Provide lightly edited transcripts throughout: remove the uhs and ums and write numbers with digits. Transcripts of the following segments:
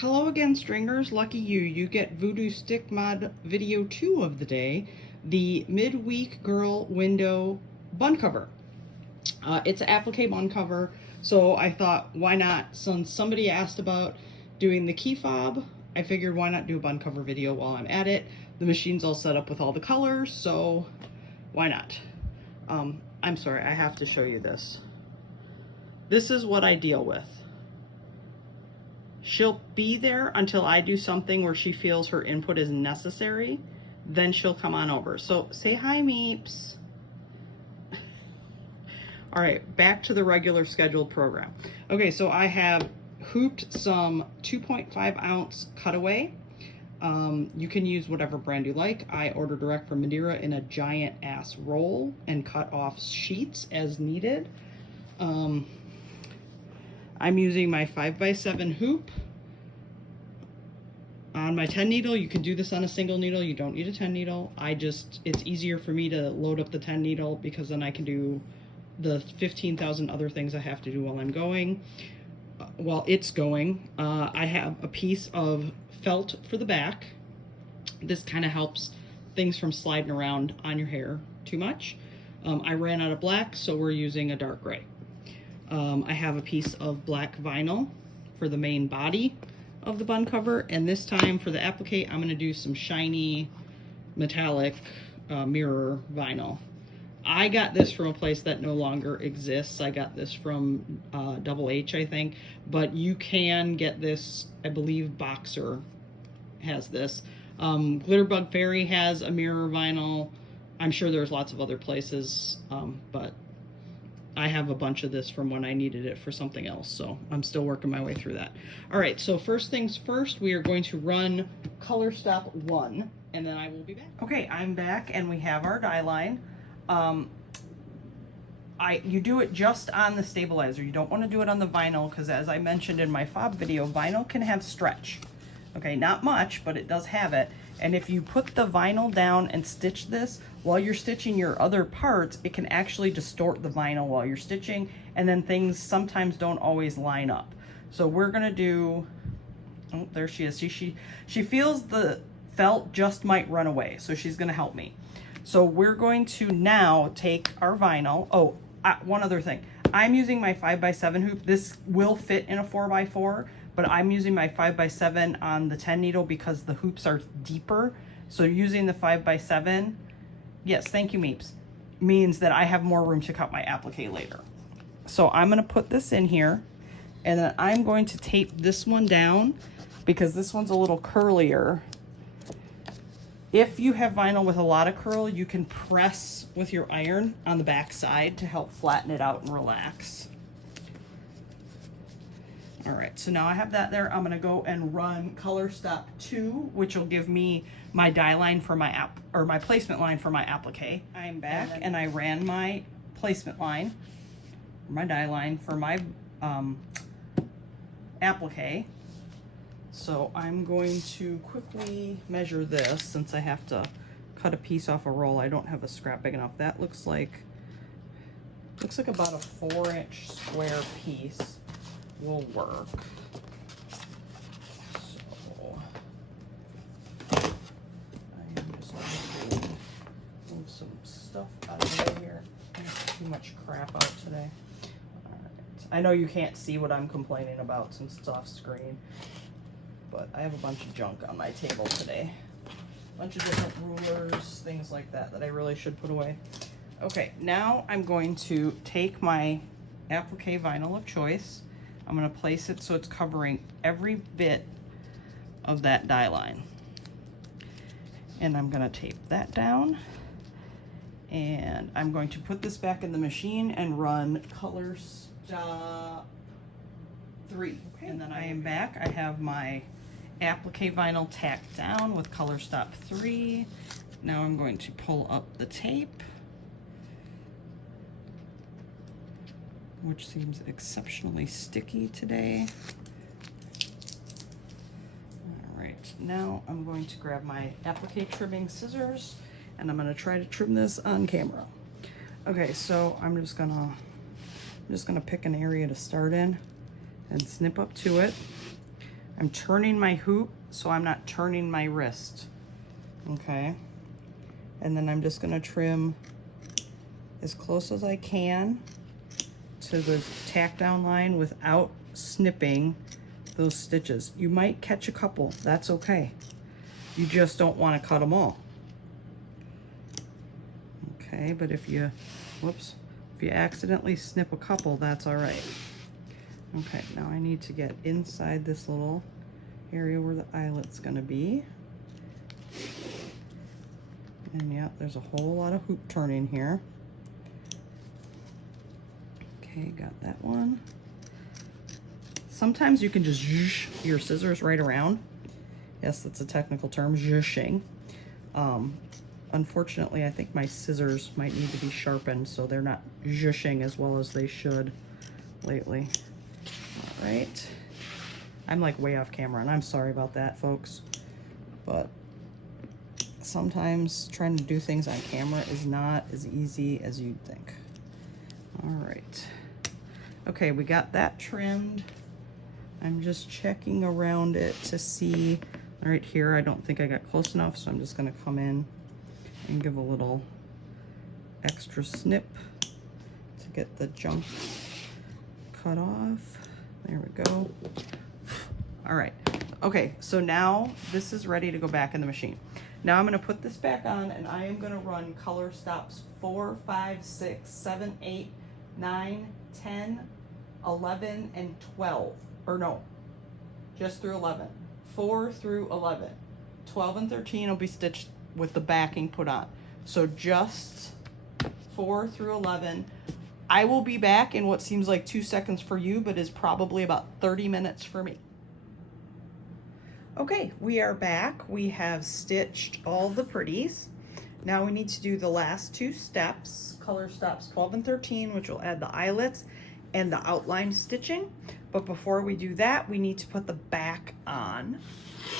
Hello again, stringers. Lucky you. You get Voodoo Stick Mod video 2 of the day, the Midweek Girl Window Bun Cover. It's an applique bun cover, so I thought, why not? Since somebody asked about doing the key fob, I figured why not do a bun cover video while I'm at it. The machine's all set up with all the colors, so why not? I'm sorry, I have to show you this. This is what I deal with. She'll be there until I do something where she feels her input is necessary. Then she'll come on over. So say hi, Meeps. All right, back to the regular scheduled program. Okay, so I have hooped some 2.5 ounce cutaway. You can use whatever brand you like. I order direct from Madeira in a giant ass roll and cut off sheets as needed. I'm using my 5x7 hoop on my 10 needle. You can do this on a single needle. You don't need a 10 needle. It's easier for me to load up the 10 needle because then I can do the 15,000 other things I have to do while I'm going. While it's going, I have a piece of felt for the back. This kind of helps things from sliding around on your hair too much. I ran out of black, so we're using a dark gray. I have a piece of black vinyl for the main body of the bun cover, and this time for the applique, I'm going to do some shiny metallic mirror vinyl. I got this from a place that no longer exists. I got this from Double H, I think, but you can get this. I believe Boxer has this. Glitterbug Fairy has a mirror vinyl. I'm sure there's lots of other places, but I have a bunch of this from when I needed it for something else, so I'm still working my way through that. All right, so first things first, we are going to run color stop 1, and then I will be back. Okay, I'm back, and we have our die line. You do it just on the stabilizer. You don't want to do it on the vinyl, because as I mentioned in my fob video, vinyl can have stretch. Okay, not much, but it does have it. And if you put the vinyl down and stitch this, while you're stitching your other parts, it can actually distort the vinyl while you're stitching, and then things sometimes don't always line up. So we're gonna do, oh, there she is. She feels the felt just might run away, so she's gonna help me. So we're going to now take our vinyl. Oh, one other thing. I'm using my 5x7 hoop. This will fit in a 4x4, but I'm using my 5x7 on the 10 needle because the hoops are deeper. So using the 5x7, yes, thank you, Meeps, means that I have more room to cut my applique later. So I'm gonna put this in here, and then I'm going to tape this one down because this one's a little curlier. If you have vinyl with a lot of curl, you can press with your iron on the back side to help flatten it out and relax. All right, so now I have that there. I'm gonna go and run color stop 2, which will give me my die line for my my placement line for my applique. I'm back and I ran my placement line, my die line for my applique. So I'm going to quickly measure this since I have to cut a piece off a roll. I don't have a scrap big enough. That looks like about a 4-inch square piece will work. So I am just going to move some stuff out of the way here. I have too much crap out today. All right. I know you can't see what I'm complaining about since it's off screen, but I have a bunch of junk on my table today. A bunch of different rulers, things like that I really should put away. Okay, now I'm going to take my applique vinyl of choice. I'm going to place it so it's covering every bit of that die line. And I'm going to tape that down. And I'm going to put this back in the machine and run color stop 3. Okay. And then I am back. I have my applique vinyl tacked down with color stop 3. Now I'm going to pull up the tape, which seems exceptionally sticky today. All right, now I'm going to grab my applique trimming scissors and I'm gonna try to trim this on camera. Okay, so I'm just gonna pick an area to start in and snip up to it. I'm turning my hoop so I'm not turning my wrist. Okay. And then I'm just gonna trim as close as I can to the tack down line without snipping those stitches. You might catch a couple, that's okay. You just don't want to cut them all. Okay, but if you, whoops, if you accidentally snip a couple, that's all right. Okay, now I need to get inside this little area where the eyelet's gonna be. And yeah, there's a whole lot of hoop turning here. Okay, got that one. Sometimes you can just zhoosh your scissors right around. Yes, that's a technical term, zhooshing. Unfortunately, I think my scissors might need to be sharpened, so they're not zhooshing as well as they should lately. All right. I'm like way off camera, and I'm sorry about that, folks. But sometimes trying to do things on camera is not as easy as you'd think. All right. Okay, we got that trimmed. I'm just checking around it to see. Right here, I don't think I got close enough, so I'm just gonna come in and give a little extra snip to get the junk cut off. There we go. All right. Okay, so now this is ready to go back in the machine. Now I'm gonna put this back on, and I am gonna run color stops 4, 5, 6, 7, 8, 9, 10, 11, and 12. Or no, just through 11. 4 through 11. 12 and 13 will be stitched with the backing put on. So just 4 through 11. I will be back in what seems like 2 seconds for you, but is probably about 30 minutes for me. Okay, we are back. We have stitched all the pretties. Now we need to do the last 2 steps, color stops 12 and 13, which will add the eyelets and the outline stitching. But before we do that, we need to put the back on.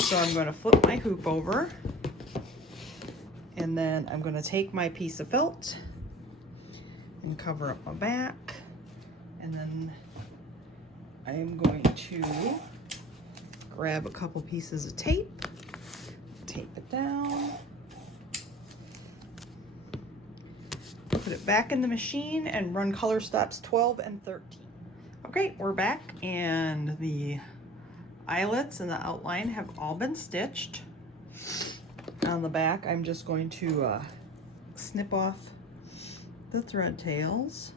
So I'm going to flip my hoop over, and then I'm going to take my piece of felt and cover up my back, and then I am going to grab a couple pieces of tape, tape it down, put it back in the machine, and run color stops 12 and 13. Okay, we're back, and the eyelets and the outline have all been stitched. On the back, I'm just going to snip off the thread tails.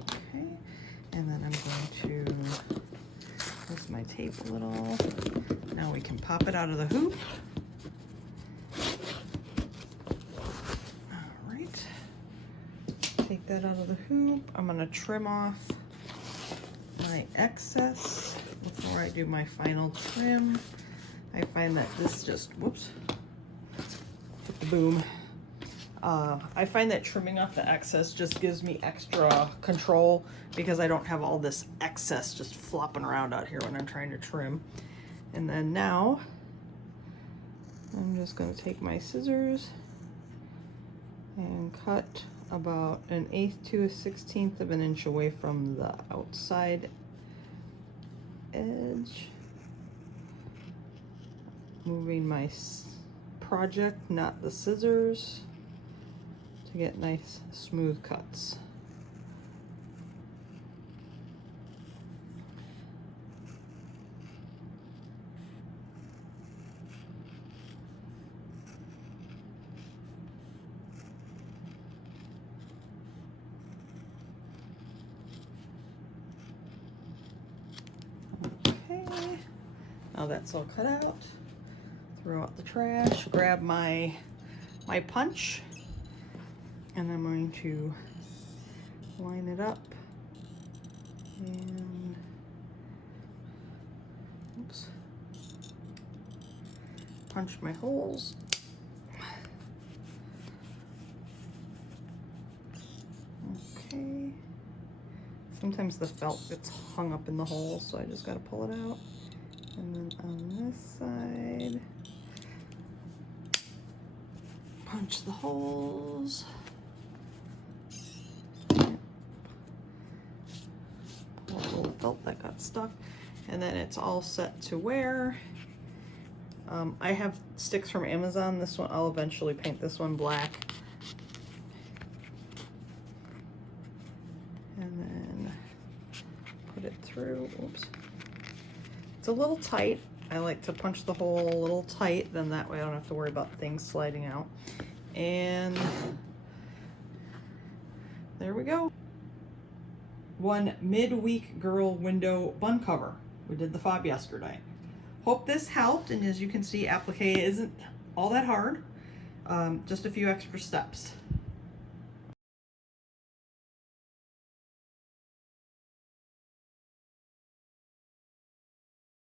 Okay, and then I'm going to twist my tape a little. Now we can pop it out of the hoop. Take that out of the hoop. I'm going to trim off my excess before I do my final trim. I find that this just, whoops, boom. I find that trimming off the excess just gives me extra control because I don't have all this excess just flopping around out here when I'm trying to trim. And then now I'm just going to take my scissors and cut about 1/8 to 1/16 of an inch away from the outside edge. Moving my project, not the scissors, to get nice smooth cuts. Now that's all cut out. Throw out the trash, grab my punch, and I'm going to line it up and oops, punch my holes. Okay. Sometimes the felt gets hung up in the hole, so I just got to pull it out. And then on this side, punch the holes. Oh, that got stuck. And then it's all set to wear. I have sticks from Amazon. This one, I'll eventually paint this one black. And then put it through. Oops. It's a little tight. I like to punch the hole a little tight, then that way I don't have to worry about things sliding out. And there we go. One midweek girl window bun cover. We did the fob yesterday. Hope this helped, and as you can see, applique isn't all that hard. Just a few extra steps.